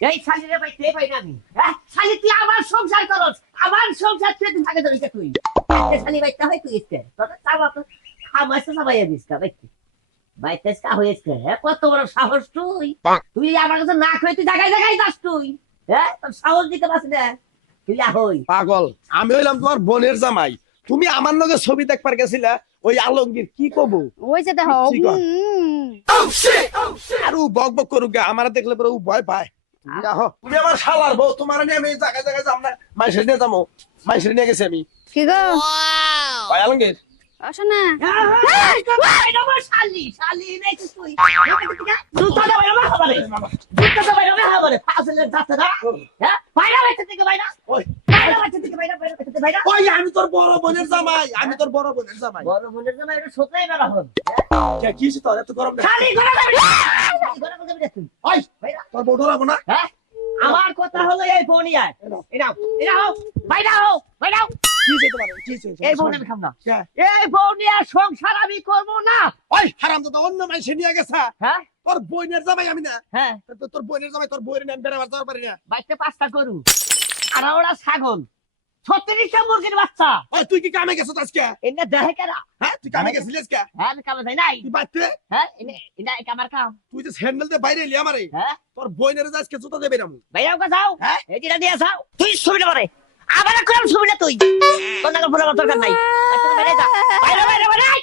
এই শালিরে ভাই তে পাই না আমি হ্যাঁ? শালি তুই আমার সংসার করস। আমার সংসার তুই তুই থাকে ধরিস তুই? শালি ভাই তা হয় তুই ইসকে তোর চাবা তো দিস কা ভাই বাইতে কা হয়েছে হ্যাঁ কত বড় সাহস তুই। তুই আমার কাছে না খেয়ে তুই জায়গায় জায়গায় যাস তুই। হ্যাঁ তোর সাহস দিতে পারছ না। তুই হই পাগল আমি হইলাম তোমার বোনের জামাই। তুমি আমার লগে ছবি দেখবার গেছিলা ওই আলমগীর কি কব? ওই যে দেখো আর ও বক বক করুক আমারে দেখলে পরে ও ভয় পায়। আহো। তুমি আমার শালার বউ তোমার নিয়ে আমি এই জায়গায় জায়গায় যাম না মাইসের নিয়ে যাব মাইসের নিয়ে গেছি আমি। কি গো? ভাই আলমগীর। আসো না। শালি শালি নেই তুই? জুতা দে ভাই আমার খাবারে জুতা দে ভাই আমার খাবারে ফাসলে যাচ্ছে না হ্যাঁ? বাইরে বাইতে থেকে বাইরে। ওই। বাইরে বাইতে থেকে বাইরে বাইরে বাইতে থেকে বাইরে। ওই আমি তোর বড় বোনের জামাই আমি তোর বড় বোনের জামাই। বড় বোনের এটা রাখুন কি তোর? এত গরম যাবি তুই ওই তোর বউ ধরাবো না? হ্যাঁ? আমার কথা হলো এই ফোনিয়ায় এনাও এনাও এই ফোন আমি খাম না। কে? এই ফোনিয়ার সংসার আমি করব না। ওই হারাম তো অন্য মাইসে নিয়ে গেছে। হ্যাঁ? তোর বোনের জামাই আমি না। হ্যাঁ। তোর বোনের জামাই তোর বোনের নাম বেড়াবার যাওয়ার পারি না। বাইতে পাঁচটা করু আর ওরা ছাগল। ছত্রিশটা মুরগির বাচ্চা? তুই কি কামে গেছিস আজকে? এনে কেনা হ্যাঁ তুই কামে হ্যাঁ। আমি কামে যাই নাই। তুই বাইতে হ্যাঁ এনে এনে আমার কাম। তুই যে স্যান্ডেল দিয়ে বাইরে এলি আমারে হ্যাঁ। তোর বোনের যে আজকে জুতা দেবে না বাইরে ওকে যাও। হ্যাঁ? এই দিয়ে যাও তুই ছবিটা পরে। আবার করলাম ছবিটা তুই। তোর নাকি বলার দরকার নাই। আচ্ছা, বাইরে যা। বাইরে বাইরে বাইরে আয়।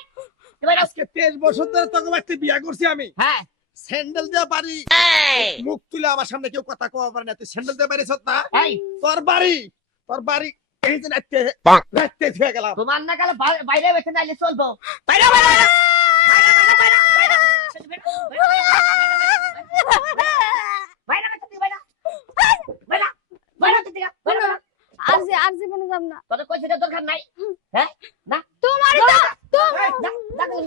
তুই বাইরে আয়। আজকে তেইশ বছর ধরে তোকে বাড়িতে বিয়া করছি আমি। হ্যাঁ। স্যান্ডেল দিয়ে বাড়ি। মুখ তুলে আমার সামনে কেউ কথা কওয়া পারে না। তুই স্যান্ডেল দিয়ে বাইরে না। তোর বাড়ি তোর বাড়ি টেনশন আছে রাতে হয়ে না গেলে বাইরে নাই? হ্যাঁ? না? তো তুমি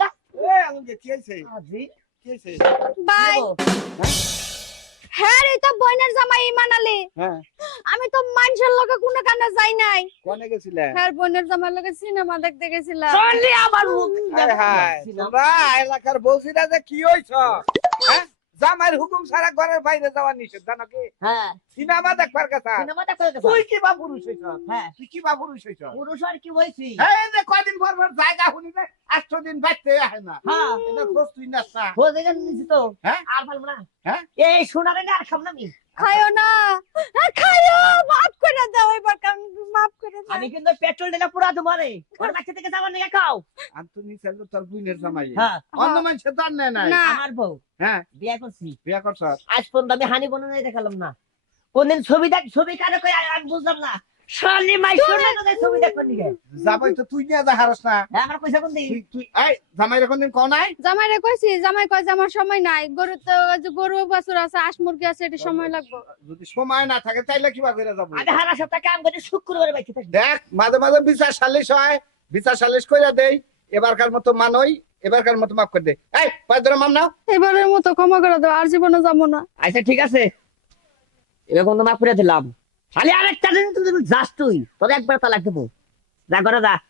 হ্যাঁ রে তো বইনার জামাই ইমান আলী হ্যাঁ। তো মানুষের লগে কোনো কানে যাই নাই। কোনে গেছিলে? হ্যাঁ বোনের জামাই লগে সিনেমা দেখতে গেছিলাম। চললি আমার মুখ। তোমরা এলাকার বৌসিরা যে কি হইছ? হ্যাঁ? জামাইয়ের হুকুম ছাড়া ঘরের বাইরে যাওয়া নিষেধ জানো কি? হ্যাঁ। সিনেমা দেখবার কথা। সিনেমা দেখা গেছে তুই কি বা পুরুষ হইছ? হ্যাঁ। তুই কি বা পুরুষ হইছ? পুরুষ আর কি হইছি এই যে কদিন পর পর জায়গা শুনি যে আটশো দিন বাঁচতে আহে না। হ্যাঁ। এটা খোঁজ তুই না না। বুঝে গেছি নিছি তো। হ্যাঁ? আর পারব না। হ্যাঁ? এই শোনারে না আর খাম না না। আর খায়ো মাফ করে দাও এবার কারণ মাফ করে দাও। আমি কিন্তু পেট্রোল দিলে পুরা তোমারে ওর বাচ্চা থেকে যাবার নিয়ে খাও। আন্তনি ছেলে তোর বুইনের জামাই। হ্যাঁ। অন্য মানুষের জান নেয় না। আমার বউ। হ্যাঁ। বিয়া করছি। বিয়া করছ। আজ পর্যন্ত আমি হানি বনাই দেখালাম না। কোনদিন ছবি দেখ ছবি কারও কই আমি বুঝলাম না। শালি মাই শোনা তো ছবি দেখবার নিয়ে যাবাই তো তুই নিয়ে যা হারস না। আমার পয়সা কোন দিন? তুই তুই এই জামাই কোন দিন কও নাই? জামাই রে কইছি জামাই কয় যে আমার সময় নাই। গরু তো যে গরু বাছুর আছে মুরগি আছে এটা সময় লাগবে। যদি সময় না থাকে তাইলে কিবা করে যাব। আমি হারা সপ্তাহ কাম করে শুক্রবারে বাইতে থাকি। দেখ মাঝে মাঝে বিচার সালিশ হয়। বিচার সালিশ কইরা দেই। এবারকার মতো মানই এবারকার মতো মাফ করে দে। এই পাঁচ ধরে মাম নাও। এবারের মতো ক্ষমা করে দাও আর জীবনে যাব না। আচ্ছা ঠিক আছে। এবার কিন্তু মাফ করে দিলাম। খালি আরেকটা দিন তুই যাস তুই। তোর একবার তালাক দেবো। যা করে যা।